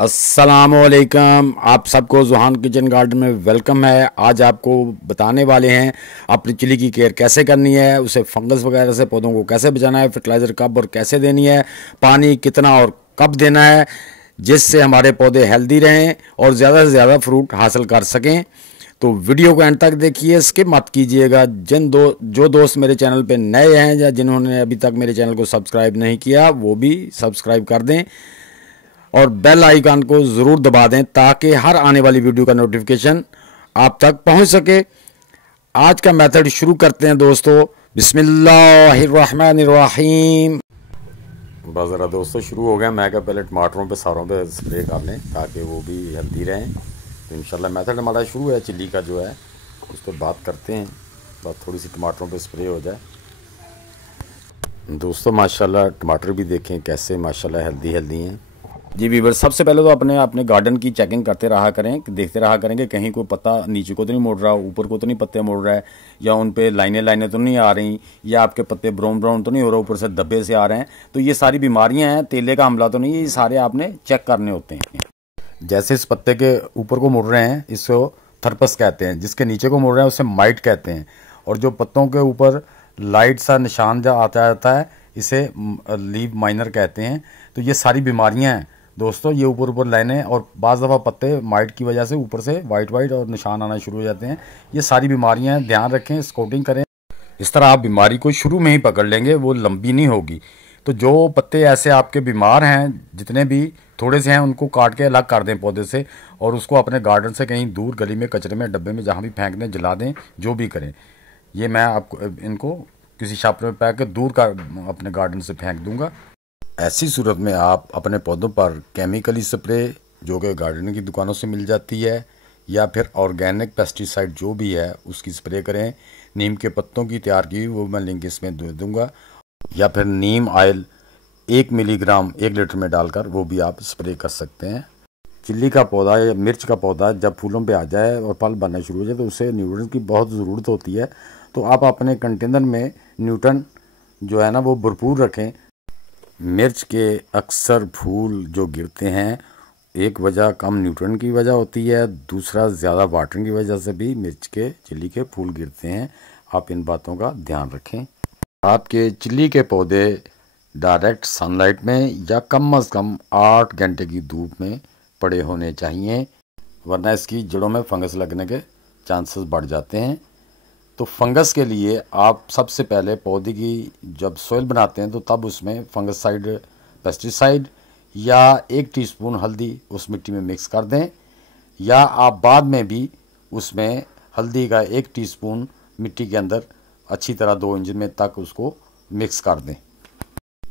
अस्सलामुअलैकुम, आप सबको जुहान किचन गार्डन में वेलकम है। आज आपको बताने वाले हैं अपनी चिली की केयर कैसे करनी है, उसे फंगस वगैरह से पौधों को कैसे बचाना है, फर्टिलाइज़र कब और कैसे देनी है, पानी कितना और कब देना है, जिससे हमारे पौधे हेल्दी रहें और ज़्यादा से ज़्यादा फ्रूट हासिल कर सकें। तो वीडियो को एंड तक देखिए, स्किप मत कीजिएगा। जो दोस्त मेरे चैनल पे नए हैं या जिन्होंने अभी तक मेरे चैनल को सब्सक्राइब नहीं किया वो भी सब्सक्राइब कर दें और बेल आइकन को ज़रूर दबा दें ताकि हर आने वाली वीडियो का नोटिफिकेशन आप तक पहुंच सके। आज का मेथड शुरू करते हैं दोस्तों। बिस्मिल्लाहिर्रहमानिर्रहीम। बस ज़रा दोस्तों शुरू हो गया। मैं क्या पहले टमाटरों पे सारों पे स्प्रे कर लें ताकि वो भी हेल्दी रहें। तो इंशाल्लाह मेथड हमारा शुरू है चिल्ली का जो है उस पर बात करते हैं। बस थोड़ी सी टमाटरों पे स्प्रे हो जाए। दोस्तों माशाल्लाह टमाटर भी देखें कैसे माशाल्लाह हेल्दी हैं। जी वीवर, सबसे पहले तो अपने अपने गार्डन की चेकिंग करते रहा करें, देखते रहा करें कि कहीं कोई पत्ता नीचे को तो नहीं मुड़ रहा, ऊपर को तो नहीं पत्ते मुड़ रहा है, या उन पे लाइनें तो नहीं आ रही, या आपके पत्ते ब्राउन तो नहीं हो रहा, ऊपर से धब्बे से आ रहे हैं। तो ये सारी बीमारियां हैं, तेले का हमला तो नहीं है, ये सारे आपने चेक करने होते हैं। जैसे इस पत्ते के ऊपर को मुड़ रहे हैं इसको थर्पस कहते हैं, जिसके नीचे को मुड़ रहे हैं उसे माइट कहते हैं, और जो पत्तों के ऊपर लाइट सा निशान जो आता जाता है इसे लीव माइनर कहते हैं। तो ये सारी बीमारियां हैं दोस्तों। ये ऊपर लाइनें और बाज़ दफ़ा पत्ते माइट की वजह से ऊपर से वाइट और निशान आना शुरू हो जाते हैं। ये सारी बीमारियां हैं, ध्यान रखें, स्कॉटिंग करें। इस तरह आप बीमारी को शुरू में ही पकड़ लेंगे, वो लंबी नहीं होगी। तो जो पत्ते ऐसे आपके बीमार हैं, जितने भी थोड़े से हैं, उनको काट के अलग कर दें पौधे से, और उसको अपने गार्डन से कहीं दूर गली में, कचरे में, डब्बे में, जहाँ भी फेंक दें, जला दें, जो भी करें। ये मैं आपको इनको किसी शापर में पैक कर दूर का अपने गार्डन से फेंक दूंगा। ऐसी सूरत में आप अपने पौधों पर केमिकली स्प्रे जो कि गार्डनिंग की दुकानों से मिल जाती है, या फिर ऑर्गेनिक पेस्टिसाइड जो भी है उसकी स्प्रे करें। नीम के पत्तों की तैयार की वो मैं लिंक इसमें दे दूंगा, या फिर नीम ऑयल 1 मिलीग्राम 1 लीटर में डालकर वो भी आप स्प्रे कर सकते हैं। चिल्ली का पौधा या मिर्च का पौधा जब फूलों पे आ जाए और फल बनना शुरू हो जाए तो उसे न्यूट्रन की बहुत ज़रूरत होती है। तो आप अपने कंटेनर में न्यूट्रन जो है ना वो भरपूर रखें। मिर्च के अक्सर फूल जो गिरते हैं, एक वजह कम न्यूट्रन की वजह होती है, दूसरा ज़्यादा वाटरिंग की वजह से भी मिर्च के चिल्ली के फूल गिरते हैं। आप इन बातों का ध्यान रखें। आपके चिल्ली के पौधे डायरेक्ट सनलाइट में या कम अज़ कम 8 घंटे की धूप में पड़े होने चाहिए, वरना इसकी जड़ों में फंगस लगने के चांसेस बढ़ जाते हैं। तो फंगस के लिए आप सबसे पहले पौधे की जब सॉइल बनाते हैं तो तब उसमें फंगसाइड पेस्टिसाइड या 1 टीस्पून हल्दी उस मिट्टी में मिक्स कर दें, या आप बाद में भी उसमें हल्दी का 1 टीस्पून मिट्टी के अंदर अच्छी तरह 2 इंच में तक उसको मिक्स कर दें।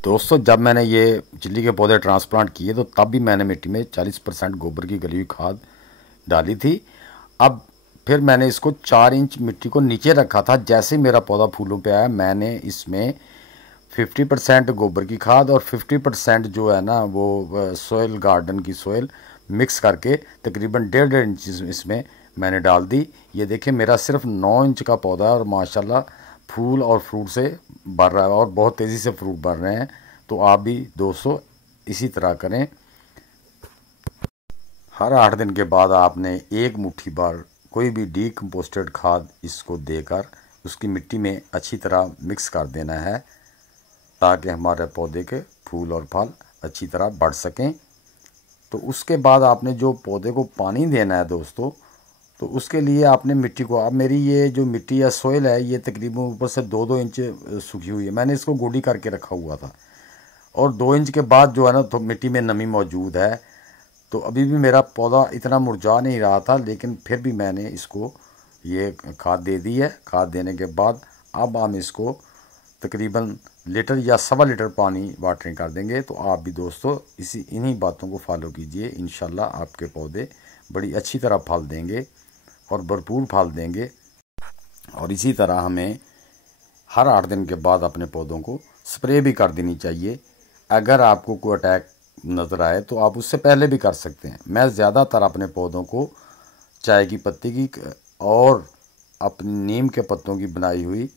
दोस्तों जब मैंने ये चिल्ली के पौधे ट्रांसप्लांट किए तो तब भी मैंने मिट्टी में 40% गोबर की गली हुई खाद डाली थी। अब फिर मैंने इसको 4 इंच मिट्टी को नीचे रखा था। जैसे मेरा पौधा फूलों पे आया मैंने इसमें 50% गोबर की खाद और 50% जो है ना वो सोयल, गार्डन की सोयल मिक्स करके तकरीबन 1.5 इंच इसमें मैंने डाल दी। ये देखिए मेरा सिर्फ 9 इंच का पौधा है और माशाल्लाह फूल और फ्रूट से भर रहा है और बहुत तेज़ी से फ्रूट भर रहे हैं। तो आप भी दोस्तों इसी तरह करें। हर 8 दिन के बाद आपने 1 मुट्ठी बार कोई भी डीकम्पोस्टेड खाद इसको देकर उसकी मिट्टी में अच्छी तरह मिक्स कर देना है, ताकि हमारे पौधे के फूल और फल अच्छी तरह बढ़ सकें। तो उसके बाद आपने जो पौधे को पानी देना है दोस्तों, तो उसके लिए आपने मिट्टी को, अब मेरी ये जो मिट्टी या सोइल है ये तकरीबन ऊपर से 2-2 इंच सूखी हुई है। मैंने इसको गोडी करके रखा हुआ था और 2 इंच के बाद जो है ना तो मिट्टी में नमी मौजूद है। तो अभी भी मेरा पौधा इतना मुरझा नहीं रहा था, लेकिन फिर भी मैंने इसको ये खाद दे दी है। खाद देने के बाद अब हम इसको तकरीबन लीटर या 1.25 लीटर पानी वाटरिंग कर देंगे। तो आप भी दोस्तों इन्हीं बातों को फॉलो कीजिए, इंशाल्लाह आपके पौधे बड़ी अच्छी तरह फल देंगे और भरपूर फल देंगे। और इसी तरह हमें हर 8 दिन के बाद अपने पौधों को स्प्रे भी कर देनी चाहिए। अगर आपको कोई अटैक नज़र आए तो आप उससे पहले भी कर सकते हैं। मैं ज़्यादातर अपने पौधों को चाय की पत्ती की और अपनी नीम के पत्तों की बनाई हुई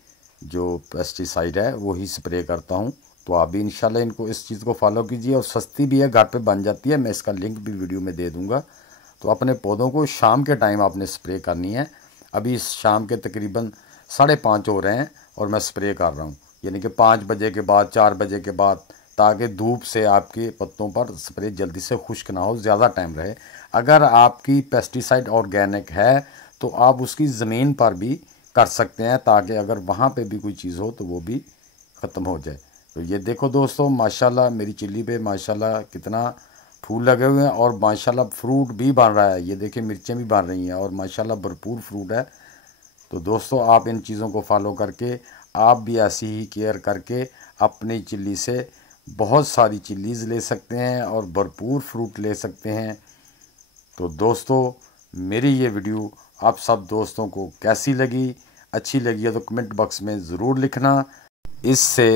जो पेस्टिसाइड है वही स्प्रे करता हूं, तो आप भी इंशाल्लाह इनको इस चीज़ को फॉलो कीजिए, और सस्ती भी है, घर पे बन जाती है। मैं इसका लिंक भी वीडियो में दे दूँगा। तो अपने पौधों को शाम के टाइम आपने स्प्रे करनी है। अभी शाम के तकरीबन 5:30 हो रहे हैं और मैं स्प्रे कर रहा हूँ, यानी कि 5 बजे के बाद, 4 बजे के बाद, ताकि धूप से आपके पत्तों पर स्प्रे जल्दी से खुश्क ना हो, ज़्यादा टाइम रहे। अगर आपकी पेस्टिसाइड ऑर्गेनिक है तो आप उसकी ज़मीन पर भी कर सकते हैं, ताकि अगर वहाँ पे भी कोई चीज़ हो तो वो भी ख़त्म हो जाए। तो ये देखो दोस्तों, माशाल्लाह मेरी चिल्ली पे माशाल्लाह कितना फूल लगे हुए हैं, और माशाल्लाह फ्रूट भी बन रहा है। ये देखिए मिर्चें भी बन रही हैं, और माशाल्लाह भरपूर फ्रूट है। तो दोस्तों आप इन चीज़ों को फॉलो करके आप भी ऐसी ही केयर करके अपनी चिल्ली से बहुत सारी चिल्लीज़ ले सकते हैं और भरपूर फ्रूट ले सकते हैं। तो दोस्तों मेरी ये वीडियो आप सब दोस्तों को कैसी लगी, अच्छी लगी है तो कमेंट बॉक्स में ज़रूर लिखना। इससे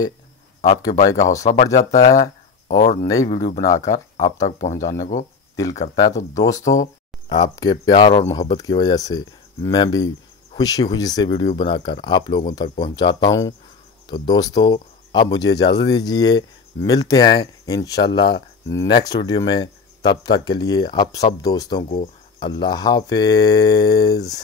आपके भाई का हौसला बढ़ जाता है और नई वीडियो बनाकर आप तक पहुंचाने को दिल करता है। तो दोस्तों आपके प्यार और मोहब्बत की वजह से मैं भी खुशी खुशी से वीडियो बनाकर आप लोगों तक पहुंचाता हूं। तो दोस्तों अब मुझे इजाज़त दीजिए, मिलते हैं इंशाल्लाह नेक्स्ट वीडियो में। तब तक के लिए आप सब दोस्तों को अल्लाह हाफिज़।